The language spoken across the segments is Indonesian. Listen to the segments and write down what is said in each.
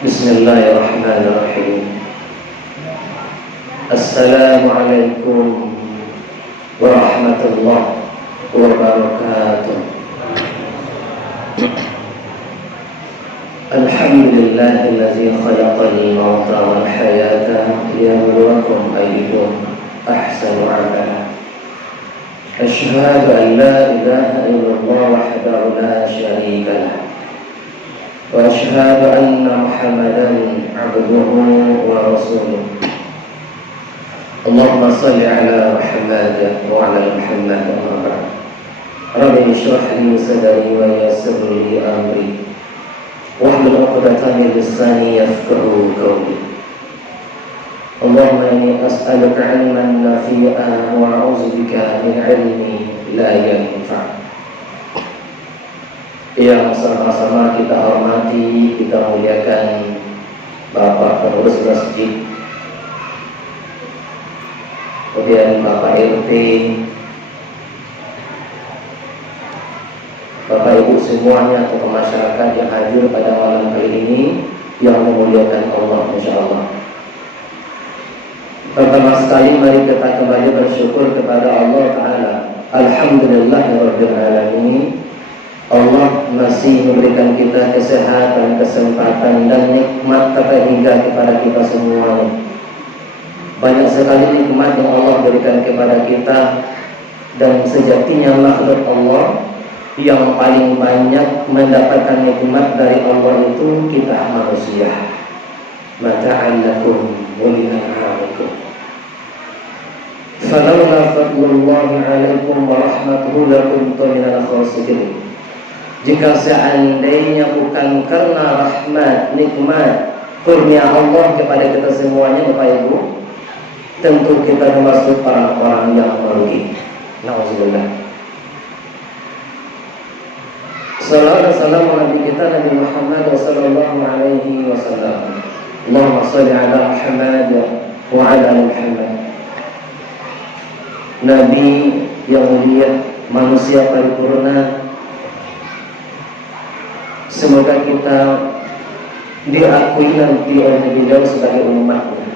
Bismillahirrahmanirrahim. Assalamualaikum warahmatullahi wabarakatuh. Alhamdulillahillazi khalaqal mauta wal hayata liyabluwakum ayyukum ahsanu amala. Asyhadu an la ilaha illallah wahdahu la syarika lah. Wa asyhadu anna Muhammadan abduhu wa rasuluh. Allahumma salli ala Muhammad wa ala Muhammad wa ba'd. Rabbi shrah li sadri wa yassir li amri wahlul 'uqdatam min lisani yafqahu qawli. Allahumma inni as'aluka 'ilman nafi'an wa a'udzu bika min 'ilmin la yanfa'. Yang sama-sama kita hormati, kita muliakan Bapak Pengurus Masjid, kemudian Bapak RT, Bapak Ibu semuanya, tokoh masyarakat yang hadir pada malam kali ini yang memuliakan Allah, insyaallah. Pertama sekali mari kita kembali bersyukur kepada Allah Ta'ala. Alhamdulillahirabbil alamin. Allah masih memberikan kita kesehatan, kesempatan dan nikmat hingga kepada kita semuanya. Banyak sekali nikmat yang Allah berikan kepada kita, dan sejatinya makhluk Allah yang paling banyak mendapatkan nikmat dari Allah itu kita manusia. Mata'an lakum wa li'an'amikum. Falawla fadlullahi 'alaikum wa rahmatuhu lakuntum minal khasirin. Jika seandainya bukan karena rahmat, nikmat, kurnia Allah kepada kita semuanya, Bapak Ibu, tentu kita termasuk orang-orang yang merugi. Nauzubillah. Salawat dan salam Nabi kita Nabi Muhammad sallallahu alaihi wasallam. Allahumma shalli ala Muhammad wa ala Muhammad. Nabi yang mulia, manusia paripurna. Semoga kita diakui nanti oleh beliau sebagai umatnya,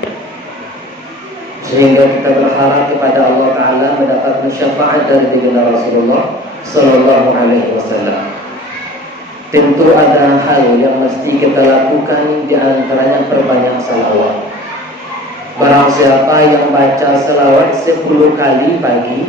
sehingga kita berharap kepada Allah Ta'ala mendapatkan syafaat dari baginda Rasulullah Sallallahu Alaihi Wasallam. Tentu ada hal yang mesti kita lakukan, di antaranya perbanyak salawat. Barang siapa yang baca salawat 10 kali pagi,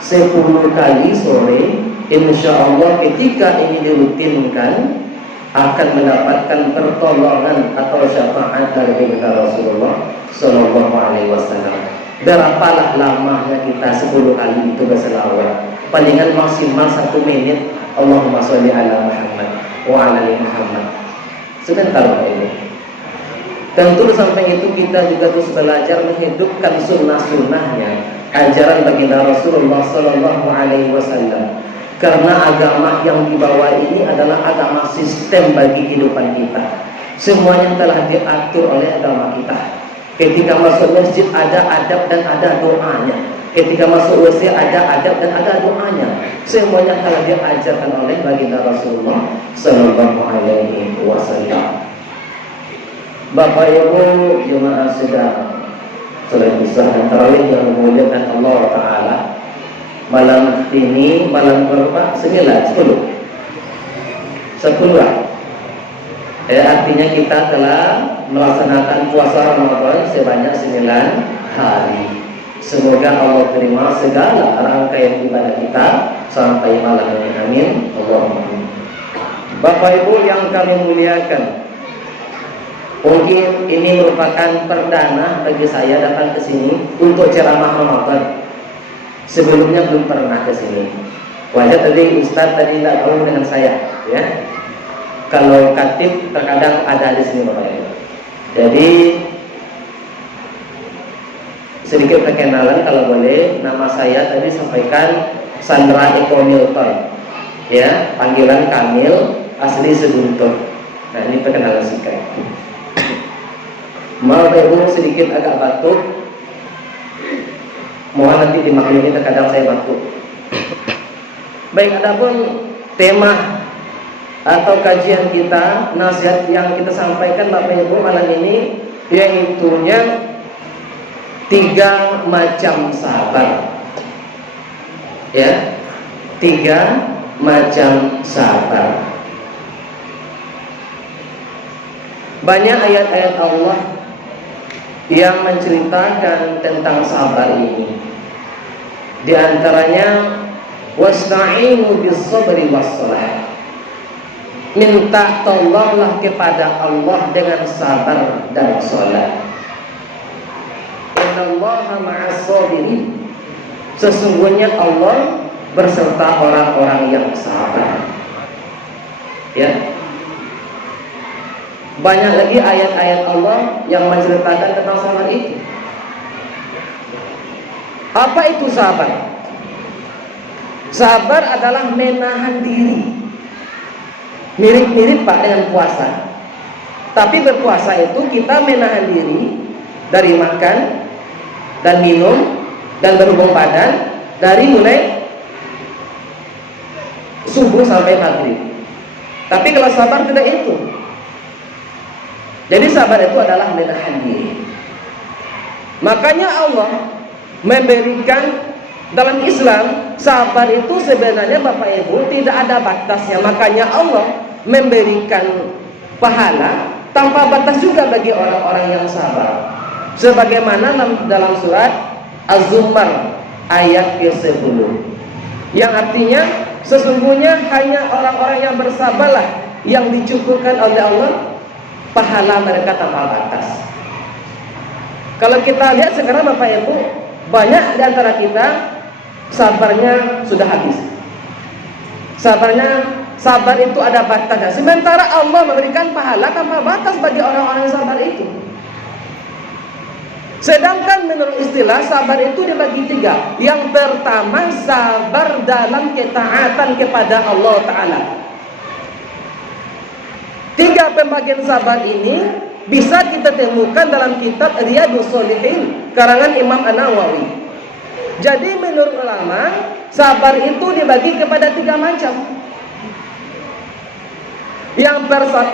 10 kali sore, insya Allah ketika ini dirutinkan akan mendapatkan pertolongan atau syafaat dari baginda Rasulullah Sallallahu Alaihi Wasallam. Berapalah lamanya kita 10 kali itu berselawat? Palingan maksimal 1 menit. Allahumma sholli ala Muhammad wa ala ali Muhammad. Sebentar Pak Ibu. Tentu sampai itu kita juga terus belajar menghidupkan sunnah-sunnahnya, ajaran baginda Rasulullah Sallallahu Alaihi Wasallam. Karena agama yang dibawa ini adalah agama sistem bagi kehidupan kita. Semuanya telah diatur oleh agama kita. Ketika masuk masjid ada adab dan ada doanya. Ketika masuk WC ada adab dan ada doanya. Semuanya telah diajarkan oleh baginda Rasulullah Sallallahu Alaihi Wasallam. Bapak Ibu jemaah sedang selesai dan tarawih yang memuliakan Allah Ta'ala. Malam ini, malam berapa? 9, 10 artinya kita telah melaksanakan puasa Ramadan sebanyak 9 hari. Semoga Allah terima segala rangkaian ibadah kita sampai malam ini. Amin. Allahumma amin. Bapak Ibu yang kami muliakan, mungkin ini merupakan perdana bagi saya datang ke sini untuk ceramah Ramadan. Sebelumnya belum pernah ke sini. Wajar tadi Ustaz tadi tidak tahu dengan saya, ya. Kalau khatib terkadang ada di sini Bapak Ibu. Jadi sedikit perkenalan kalau boleh. Nama saya tadi sampaikan Sandra Eko Milton, ya, panggilan Kamil, asli Seguntur. Nah ini perkenalan singkat. Maaf Ibu sedikit agak batuk. Mohon nanti dimaklumi terkadang saya batuk. Baik, adapun tema atau kajian kita, nasihat yang kita sampaikan Bapak Ibu malam ini, yaitunya 3 macam sabar. Ya, 3 macam sabar. Banyak ayat-ayat Allah yang menceritakan tentang sabar ini. Di antaranya wasta'inu bis-sabri was-salah. Minta tolonglah kepada Allah dengan sabar dan salat. Innallaha ma'as-sabirin. Sesungguhnya Allah berserta orang-orang yang sabar. Ya. Banyak lagi ayat-ayat Allah yang menceritakan tentang sabar itu. Apa itu sabar? Sabar adalah menahan diri. Mirip-mirip Pak dengan puasa. Tapi berpuasa itu kita menahan diri dari makan dan minum dan berhubung badan dari mulai subuh sampai maghrib. Tapi kalau sabar tidak itu. Jadi sabar itu adalah menahan diri. Makanya Allah memberikan dalam Islam, sabar itu sebenarnya Bapak Ibu tidak ada batasnya. Makanya Allah memberikan pahala tanpa batas juga bagi orang-orang yang sabar. Sebagaimana dalam surat Az-Zumar ayat ke-10, yang artinya sesungguhnya hanya orang-orang yang bersabarlah yang dicukupkan oleh Allah pahala mereka tanpa batas. Kalau kita lihat sekarang Bapak Ibu, banyak di antara kita sabarnya sudah habis. Sabar itu ada batasnya. Sementara Allah memberikan pahala tanpa batas bagi orang-orang yang sabar itu. Sedangkan menurut istilah sabar itu dibagi 3. Yang pertama, sabar dalam ketaatan kepada Allah Ta'ala. 3 pembagian sabar ini bisa kita temukan dalam kitab Riyadhus Shalihin karangan Imam An-Nawawi. Jadi menurut ulama, sabar itu dibagi kepada 3 macam.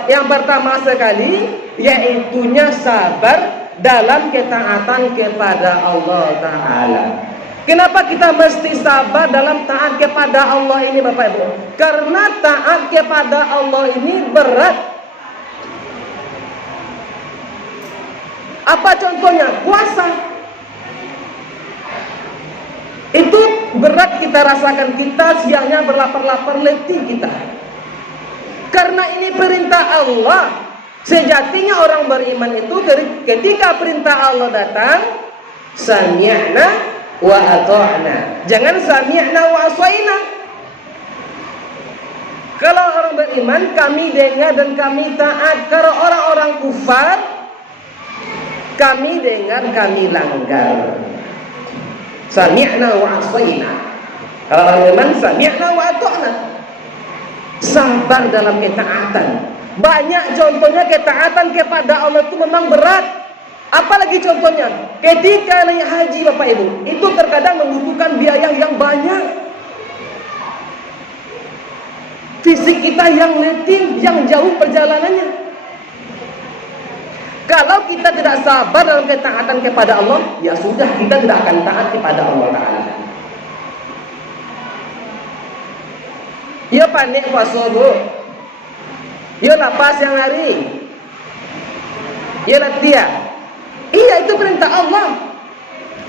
Yang pertama sekali, yaitunya sabar dalam ketaatan kepada Allah Ta'ala. Kenapa kita mesti sabar dalam taat kepada Allah ini Bapak Ibu? Karena taat kepada Allah ini berat. Apa contohnya? Puasa. Itu berat kita rasakan, kita siangnya berlapar-lapar, letih kita. Karena ini perintah Allah. Sejatinya orang beriman itu ketika perintah Allah datang, sami'na wa ata'na. Jangan sami'na wa asaina. Kalau orang beriman, kami dengar dan kami taat. Kalau orang-orang kufar, kami dengar, kami langgar. Sami'na wa asaina. Kalau orang beriman, sami'na wa ata'na. Sabar dalam ketaatan. Banyak contohnya ketaatan kepada Allah itu memang berat. Apalagi contohnya ketika naik haji Bapak Ibu, itu terkadang membutuhkan biaya yang banyak. Fisik kita yang letih, yang jauh perjalanannya. Kalau kita tidak sabar dalam ketaatan kepada Allah, ya sudah, kita tidak akan taat kepada Allah Ta'ala. Ya panik puasa Bu, ya lapar siang hari, ya latihan. Iya, itu perintah Allah.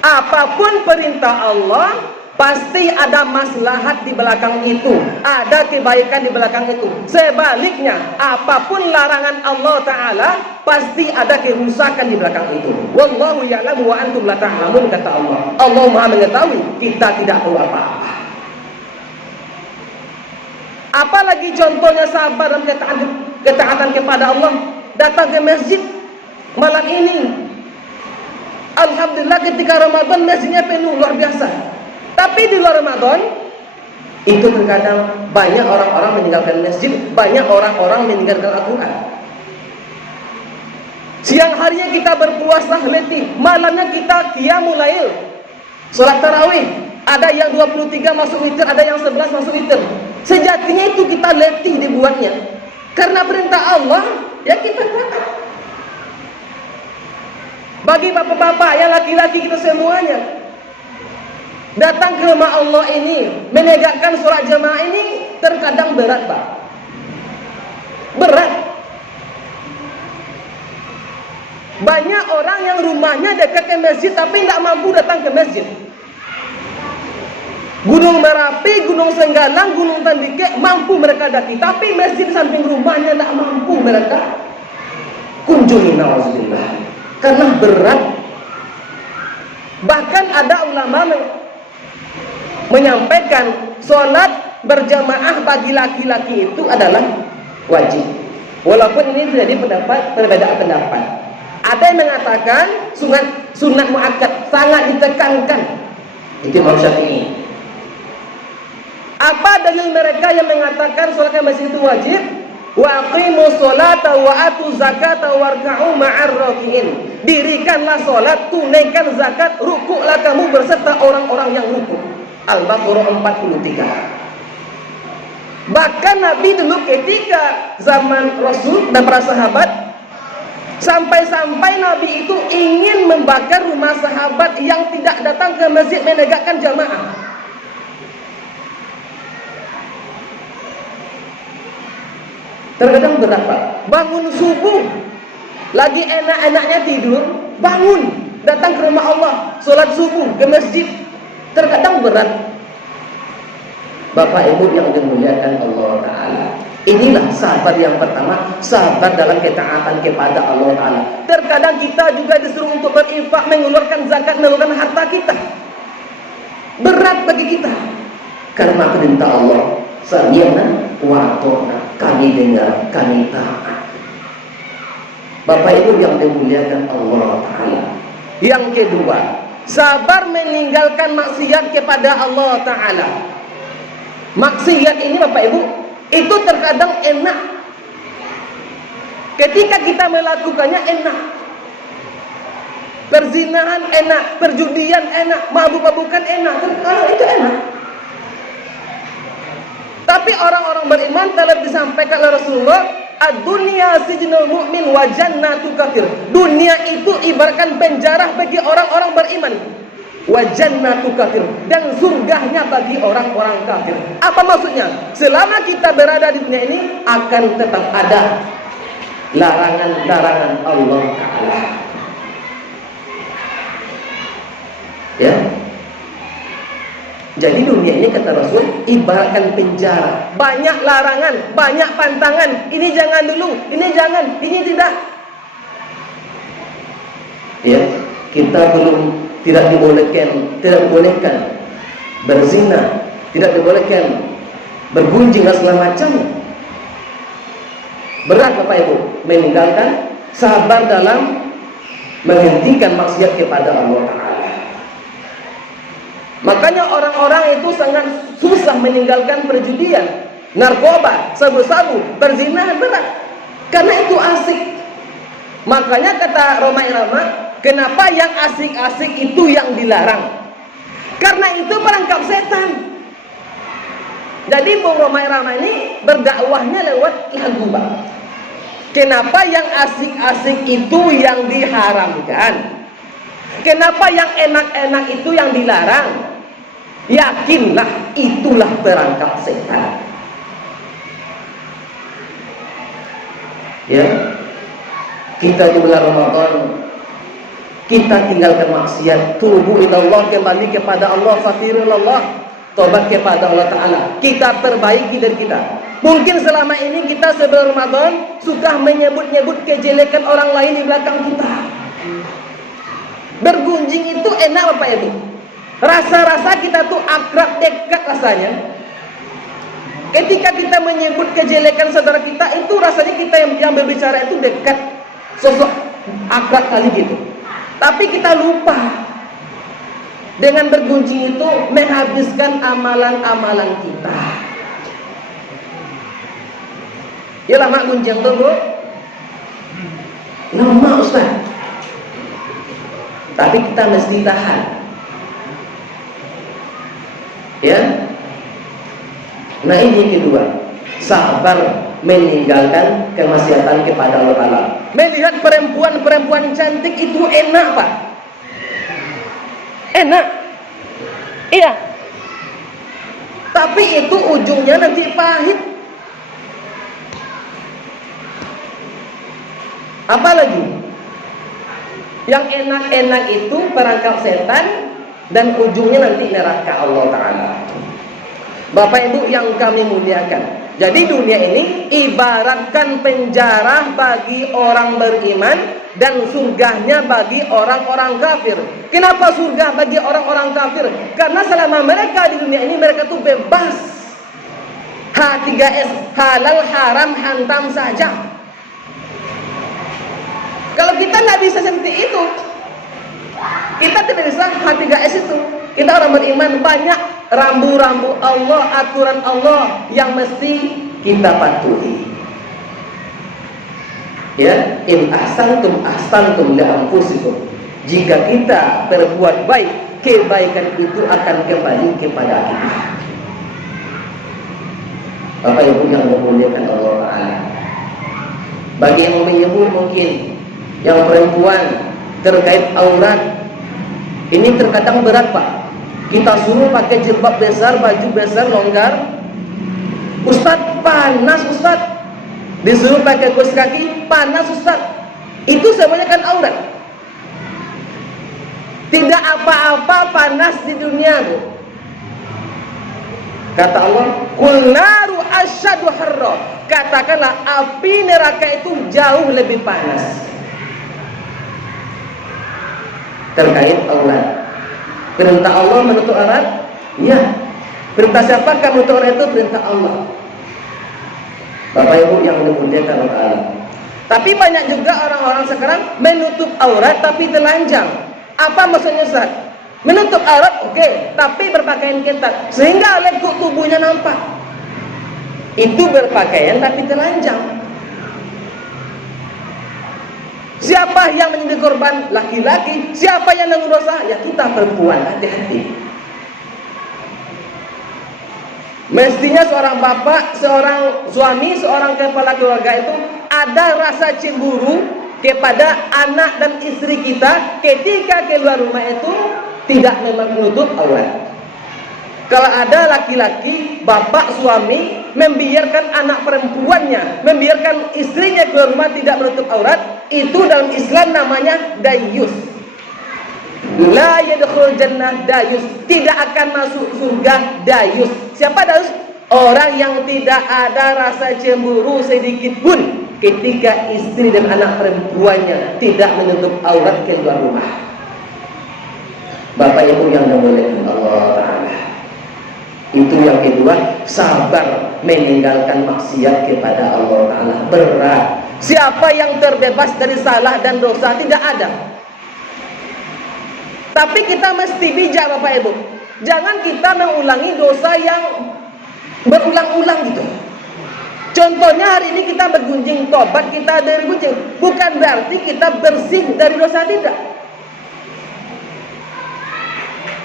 Apapun perintah Allah, pasti ada maslahat di belakang itu, ada kebaikan di belakang itu. Sebaliknya, apapun larangan Allah Ta'ala, pasti ada kerusakan di belakang itu. Wallahu ya'lamu wa antum la ta'lamun, kata Allah. Allah Maha mengetahui, kita tidak tahu apa-apa. Apalagi contohnya sabar dan ketaatan kepada Allah. Datang ke masjid malam ini, alhamdulillah ketika Ramadan masjidnya penuh luar biasa. Tapi di luar Ramadan itu terkadang banyak orang-orang meninggalkan masjid, banyak orang-orang meninggalkan Al-Quran. Siang harinya kita berpuasa letih, malamnya kita qiyamul lail, sholat tarawih. Ada yang 23 masuk witir, ada yang 11 masuk witir. Sejatinya itu kita letih dibuatnya. Karena perintah Allah, ya kita taat. Bagi bapak-bapak yang laki-laki kita semuanya, datang ke rumah Allah ini, menegakkan sholat jamaah ini terkadang berat, Pak. Berat. Banyak orang yang rumahnya dekat ke masjid tapi tidak mampu datang ke masjid. Gunung Merapi, Gunung Senggalang, Gunung Tandike mampu mereka daki, tapi masjid samping rumahnya tidak mampu mereka kunjungi, nauzubillah. Karena berat. Bahkan ada ulama menyampaikan sholat berjamaah bagi laki-laki itu adalah wajib. Walaupun ini terjadi perbedaan pendapat. Ada yang mengatakan sunat muakkad, sangat ditekankan. Itu Imam Syafi'i. Apa dalil mereka yang mengatakan sholat ke masjid itu wajib? Wa aqimus sholata wa atu zakata warka'u ma'ar raki'in. Dirikanlah sholat, tunaikan zakat, rukuklah kamu berserta orang-orang yang rukuk. Al-Baqarah 43. Bahkan Nabi dulu ketika zaman Rasul dan para sahabat, sampai-sampai Nabi itu ingin membakar rumah sahabat yang tidak datang ke masjid menegakkan jamaah. Terkadang berat, Pak. Bangun subuh, lagi enak-enaknya tidur, bangun, datang ke rumah Allah, sholat subuh ke masjid. Terkadang berat. Bapak Ibu yang dimuliakan Allah Ta'ala, inilah sabar yang pertama, sabar dalam ketaatan kepada Allah Ta'ala. Terkadang kita juga disuruh untuk berinfak, mengeluarkan zakat, mengeluarkan harta kita. Berat bagi kita. Karena perintah Allah, sami'na wa ata'na, kami dengar, kami taat. Bapak Ibu yang dimuliakan Allah Ta'ala. Yang kedua, sabar meninggalkan maksiat kepada Allah Ta'ala. Maksiat ini Bapak Ibu, itu terkadang enak. Ketika kita melakukannya enak. Perzinahan enak, perjudian enak, mabuk-mabukan enak. Kalau itu enak. Tapi orang-orang beriman telah disampaikan oleh Rasulullah, ad-dunya sijnul mu'min wa jannatu kafir. Dunia itu ibaratkan penjara bagi orang-orang beriman. Wa jannatu kafir, dan surganya bagi orang-orang kafir. Apa maksudnya? Selama kita berada di dunia ini akan tetap ada larangan-larangan Allah Ta'ala. Ya. Jadi dunia ini kata Rasul ibaratkan penjara, banyak larangan, banyak pantangan. Ini jangan dulu, ini jangan, ini tidak. Ya, kita tidak dibolehkan berzina, tidak dibolehkan bergunjing dan segala macam. Berat Bapak Ibu meninggalkan, sabar dalam menghentikan maksiat kepada Allah Ta'ala. Makanya orang-orang itu sangat susah meninggalkan perjudian, narkoba, sabu-sabu, perzinahan, berat. Karena itu asik. Makanya kata Roma Irama, kenapa yang asik-asik itu yang dilarang? Karena itu perangkap setan. Jadi Bung Roma Irama ini berdakwahnya lewat lagu, Pak. Kenapa yang asik-asik itu yang diharamkan? Kenapa yang enak-enak itu yang dilarang? Yakinlah itulah perangkap setan. Ya, kita di bulan Ramadan, kita tinggalkan maksiat, tubu ilallah, kembali kepada Allah, fatirullah, tobat kepada Allah Ta'ala. Kita perbaiki dari kita. Mungkin selama ini kita sebelum Ramadan suka menyebut-nyebut kejelekan orang lain di belakang kita. Bergunjing itu enak Bapak Ibu. Rasa-rasa kita tuh akrab, dekat rasanya. Ketika kita menyebut kejelekan saudara kita, itu rasanya kita yang berbicara itu dekat, sosok akrab kali gitu. Tapi kita lupa dengan bergunjing itu menghabiskan amalan-amalan kita. Ya lama gunjing tuh Bu. Lama Ustaz. Tapi kita mesti tahan. Ya. Nah ini kedua, sabar meninggalkan kemaksiatan kepada Allah Ta'ala. Melihat perempuan-perempuan cantik itu enak Pak, enak, iya, tapi itu ujungnya nanti pahit. Apalagi yang enak-enak itu perangkap setan dan ujungnya nanti neraka Allah Ta'ala. Bapak Ibu yang kami muliakan, jadi dunia ini ibaratkan penjara bagi orang beriman dan surganya bagi orang-orang kafir. Kenapa surga bagi orang-orang kafir? Karena selama mereka di dunia ini mereka tuh bebas, H3S, halal haram hantam saja. Kalau kita nggak bisa seperti itu, kita tidak bisa H3S itu. Kita orang beriman, banyak rambu-rambu Allah, aturan Allah yang mesti kita patuhi. Ya, in ahsantum ahsantum li anfusikum. Jika kita berbuat baik, kebaikan itu akan kembali kepada kita. Bapak Ibu yang memuliakan Allah Ta'ala, bagi yang menyebut mungkin yang perempuan terkait aurat, ini terkadang berat Pak. Kita suruh pakai jilbab besar, baju besar, longgar, Ustadz panas Ustadz, disuruh pakai kaos kaki, panas Ustadz. Itu semuanya kan aurat. Tidak apa-apa panas di dunia Bu. Kata Allah, qul naru asyadu harra, katakanlah api neraka itu jauh lebih panas. Terkait aurat, perintah Allah menutup aurat, ya. Perintah siapakah menutup aurat itu? Perintah Allah. Bapak Ibu yang dimuliakan Allah Ta'ala. Tapi banyak juga orang-orang sekarang menutup aurat tapi telanjang. Apa maksudnya Ustaz? Menutup aurat oke, tapi berpakaian ketat sehingga lekuk tubuhnya nampak. Itu berpakaian tapi telanjang. Siapa yang menjadi korban? Laki-laki. Siapa yang menanggung dosa? Ya kita perempuan. Hati-hati. Mestinya seorang bapak, seorang suami, seorang kepala keluarga itu ada rasa cemburu kepada anak dan istri kita ketika keluar rumah itu tidak memang menutup aurat. Kalau ada laki-laki, bapak, suami membiarkan anak perempuannya, membiarkan istrinya keluar rumah tidak menutup aurat, itu dalam Islam namanya dayus. La yadkhul jannah dayus, tidak akan masuk surga dayus. Siapa dayus? Orang yang tidak ada rasa cemburu sedikit pun ketika istri dan anak perempuannya tidak menutup aurat keluar rumah. Bapak Ibu yang dimuliakan Allah Ta'ala, itu yang kedua, sabar meninggalkan maksiat kepada Allah Ta'ala. Berat. Siapa yang terbebas dari salah dan dosa? Tidak ada. Tapi kita mesti bijak Bapak Ibu. Jangan kita mengulangi dosa yang berulang-ulang gitu. Contohnya hari ini kita bergunjing, tobat kita dari gunjing, bukan berarti kita bersih dari dosa, tidak.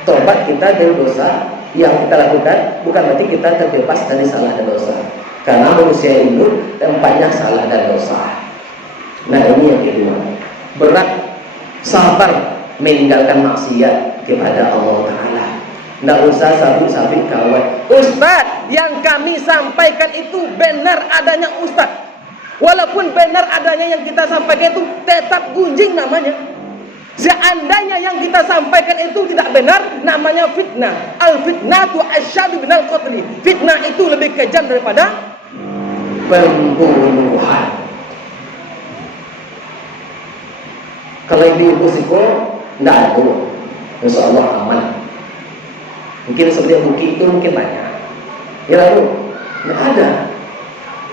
Tobat kita dari dosa yang kita lakukan bukan berarti kita terbebas dari salah dan dosa. Karena manusia itu tempatnya salah dan dosa. Nah ini yang kedua, berat, sabar meninggalkan maksiat kepada Allah Ta'ala. Nggak usah sabik-sabik kawan. Ustadz, yang kami sampaikan itu benar adanya Ustadz. Walaupun benar adanya yang kita sampaikan itu tetap gunjing namanya. Seandainya yang kita sampaikan itu tidak benar, namanya fitnah. Al-fitnatu asyadu binal qatli. Fitnah itu lebih kejam daripada pembunuhan. Kalau ibu-ibu siko, tidak ada. Insya Allah aman. Mungkin seperti bukit itu mungkin banyak. Ya lalu, tidak ada.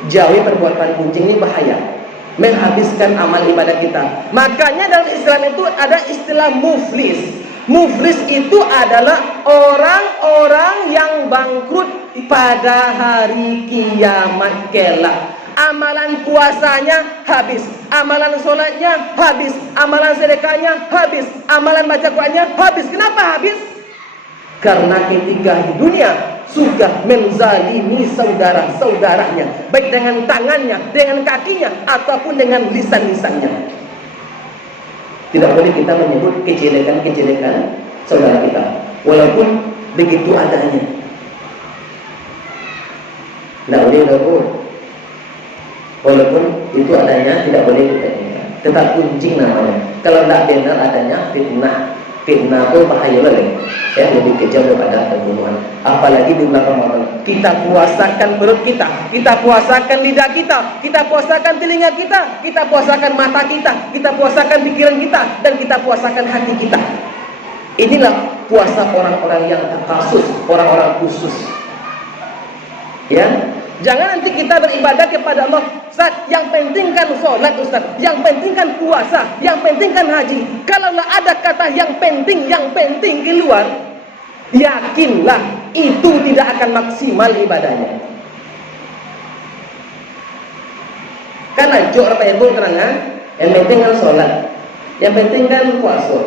Jauhi perbuatan kucing ini bahaya, menghabiskan amal ibadah kita. Makanya dalam Islam itu ada istilah muflis. Muflis itu adalah orang-orang yang bangkrut pada hari kiamat kelak. Amalan puasanya habis, amalan sholatnya habis, amalan sedekahnya habis, amalan baca Qur'annya habis. Kenapa habis? Karena ketika di dunia sudah menzalimi saudara-saudaranya, baik dengan tangannya, dengan kakinya, ataupun dengan lisan-lisannya. Tidak boleh kita menyebut kejelekan-kejelekan saudara kita, walaupun begitu adanya. Tidak boleh, walaupun itu adanya, tidak boleh kita ingat. Tetap kuncing namanya. Kalau tidak benar adanya fitnah. Fitnah itu bahaya lagi, ya, lebih kejam daripada pembunuhan. Apalagi di bulan Ramadan, kita puasakan perut kita puasakan lidah kita puasakan telinga kita puasakan mata kita puasakan pikiran kita, dan kita puasakan hati kita. Inilah puasa orang-orang yang kasus, orang-orang khusus. Ya, jangan nanti kita beribadah kepada Allah, Ustaz, yang penting kan sholat, Ustaz, yang penting kan puasa, yang penting kan haji. Kalaulah ada kata yang penting keluar, yakinlah itu tidak akan maksimal ibadahnya. Karena jok apa itu terangan, yang penting kan sholat, yang penting kan puasa.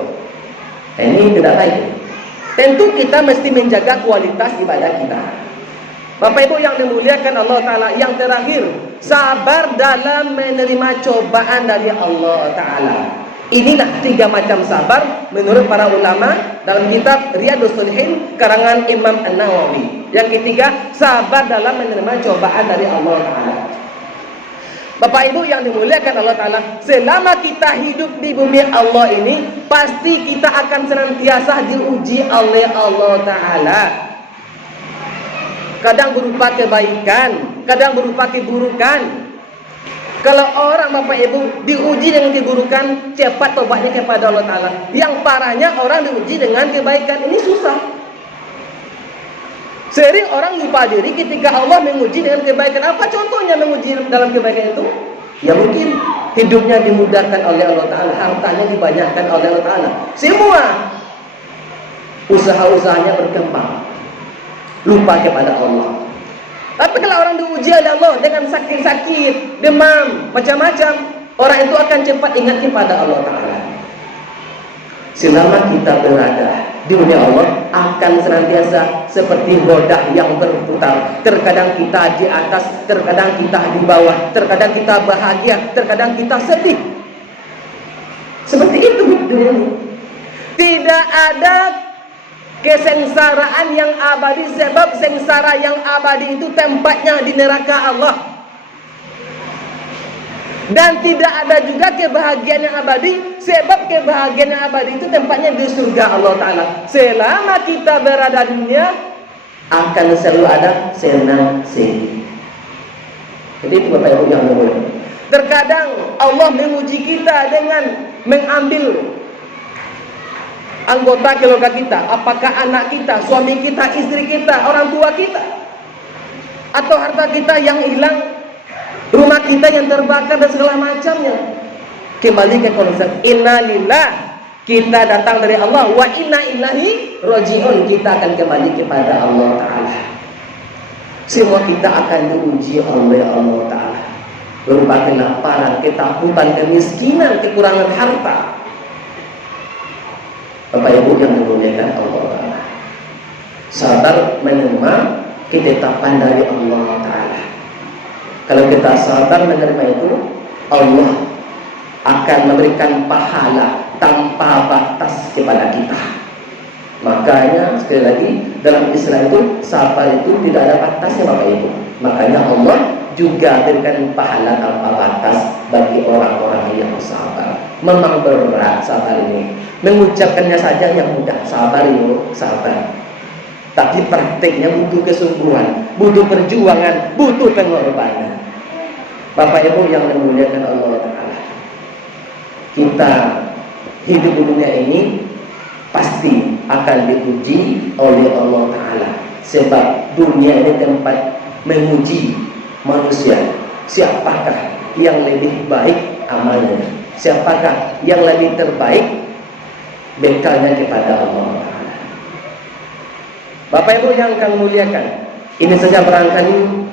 Nah, ini tidak baik. Tentu kita mesti menjaga kualitas ibadah kita. Bapak Ibu yang dimuliakan Allah Ta'ala, yang terakhir, sabar dalam menerima cobaan dari Allah Ta'ala. Inilah 3 macam sabar menurut para ulama dalam kitab Riyadhus Shalihin karangan Imam An-Nawawi. Yang ketiga, sabar dalam menerima cobaan dari Allah Ta'ala. Bapak Ibu yang dimuliakan Allah Ta'ala, selama kita hidup di bumi Allah ini, pasti kita akan senantiasa diuji oleh Allah Ta'ala. Kadang berupa kebaikan, kadang berupa keburukan. Kalau orang Bapak Ibu diuji dengan keburukan, cepat tobatnya kepada Allah Ta'ala. Yang parahnya orang diuji dengan kebaikan, ini susah. Sering orang lupa diri ketika Allah menguji dengan kebaikan. Apa contohnya menguji dalam kebaikan itu? Ya mungkin hidupnya dimudahkan oleh Allah Ta'ala, hartanya dibanyakan oleh Allah Ta'ala, semua usaha-usahanya berkembang, lupa kepada Allah. Tapi kalau orang diuji oleh Allah dengan sakit-sakit, demam, macam-macam, orang itu akan cepat ingat kepada Allah Ta'ala. Selama kita berada di dunia Allah, akan senantiasa seperti roda yang berputar. Terkadang kita di atas, terkadang kita di bawah, terkadang kita bahagia, terkadang kita sedih. Seperti itu dunia ini. Tidak ada kesengsaraan yang abadi, sebab sengsara yang abadi itu tempatnya di neraka Allah. Dan tidak ada juga kebahagiaan yang abadi, sebab kebahagiaan yang abadi itu tempatnya di surga Allah Ta'ala. Selama kita berada di dunia, akan selalu ada senang sedih. Jadi itu Bapak Ibu yang mulia. Terkadang Allah menguji kita dengan mengambil anggota keluarga kita, apakah anak kita, suami kita, istri kita, orang tua kita, atau harta kita yang hilang, rumah kita yang terbakar dan segala macamnya. Kembali ke konsep inna lillah, kita datang dari Allah, wa inna ilaihi raji'un, kita akan kembali kepada Allah Ta'ala. Semua kita akan diuji oleh Allah Ta'ala, berupa kelaparan, ketakutan, kemiskinan, kekurangan harta. Bapak Ibu yang dimuliakan Allah Ta'ala, sabar menerima ketetapan dari Allah Ta'ala. Kalau kita sabar menerima itu, Allah akan memberikan pahala tanpa batas kepada kita. Makanya sekali lagi dalam Islam itu sabar itu tidak ada batasnya Bapak Ibu. Makanya Allah juga berikan pahala tanpa batas bagi orang-orang yang sabar. Memang berat sabar ini. Mengucapkannya saja yang mudah, sabar itu sabar. Tapi prakteknya butuh kesungguhan, butuh perjuangan, butuh pengorbanan. Bapak Ibu yang dimuliakan Allah Ta'ala, kita hidup di dunia ini pasti akan diuji oleh Allah Ta'ala. Sebab dunia ini tempat menguji manusia. Siapakah yang lebih baik amalnya? Siapakah yang lebih terbaik bekalnya kepada Allah Ta'ala. Bapak Ibu yang kami muliakan, ini saja barangkali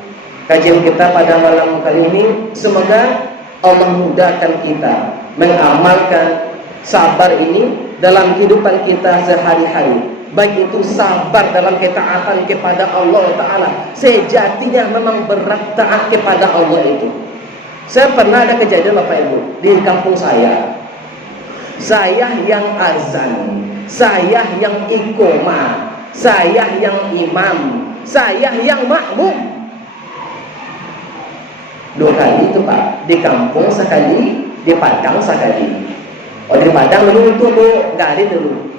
kajian kita pada malam kali ini. Semoga Allah mudahkan kita mengamalkan sabar ini dalam kehidupan kita sehari-hari. baik itu sabar dalam ketaatan kepada Allah Ta'ala. Sejatinya memang berat taat kepada Allah itu. Saya pernah ada kejadian Bapak Ibu di kampung saya. Saya yang azan, saya yang iqomah, saya yang imam, saya yang makmum. 2 kali itu Pak, di kampung sekali, di Padang sekali. Oh di Padang dulu itu Bu, Garin dulu.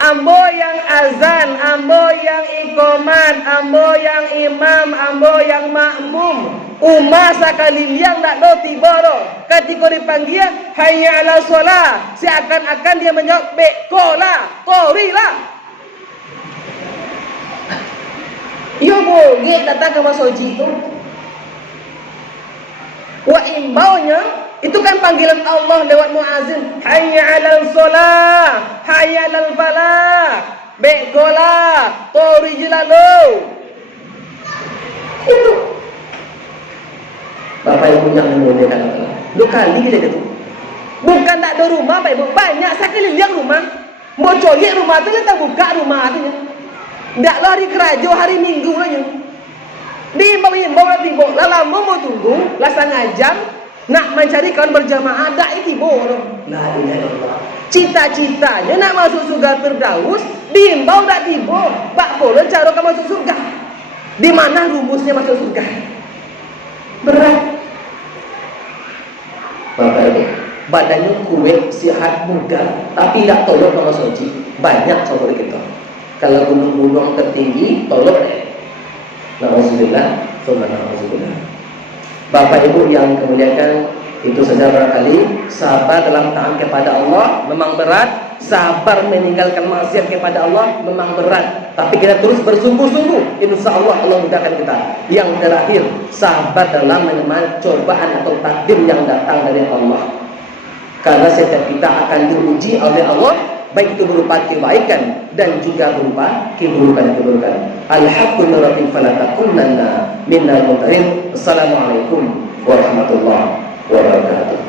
Ambo yang azan, ambo yang iqoman, ambo yang imam, ambo yang makmum. Umma sekali yang tak do tiboro. Ketika dipanggil hayya ala sholah, seakan-akan dia menjawab bekola, korilah. Yo Bu, dia datang ke masoji itu. Wa imbaunya itu kan panggilan Allah lewat muazin, hayya 'alal shalah, hayya 'alal falah, bekola, torijlalu. Itu Bapak Ibu yang memuliakan Allah. 2 kali kita itu. Bukan tak ada rumah Pak Ibu, banyak sekeliling rumah. Mau coyek rumah tu kita buka rumah tu nya. Dak lari kerajo hari Minggu aja. Di bawa tibo, lama mau tunggu, lah 1/2 jam. Nak mencari kawan berjamaah, dak tibo. La ilaha illallah. Cita-citanya nak masuk surga Firdaus, diimbau dak tibo. Pak boleh cara kamu masuk surga. Di mana rumusnya masuk surga? Berat. Bapak Ibu, badannya kuat, sehat, bugar, tapi tidak tolong sama soji. Banyak saudara kita. Kalau gunung-gunung tertinggi, tolong deh. Nauzubillah, nauzubillah. Bapak Ibu yang kemuliakan, itu saja barangkali. Sabar dalam taat kepada Allah memang berat. Sabar meninggalkan maksiat kepada Allah memang berat. Tapi kita terus bersungguh-sungguh, insya Allah Allah mudahkan kita. Yang terakhir, sabar dalam menerima cobaan atau takdir yang datang dari Allah. Karena setiap kita akan diuji oleh Allah, baik itu berupa kebaikan dan juga berupa keburukan-keburukan. Alhamdulillah fala takunanna minal mumtarin. Assalamualaikum warahmatullahi wabarakatuh.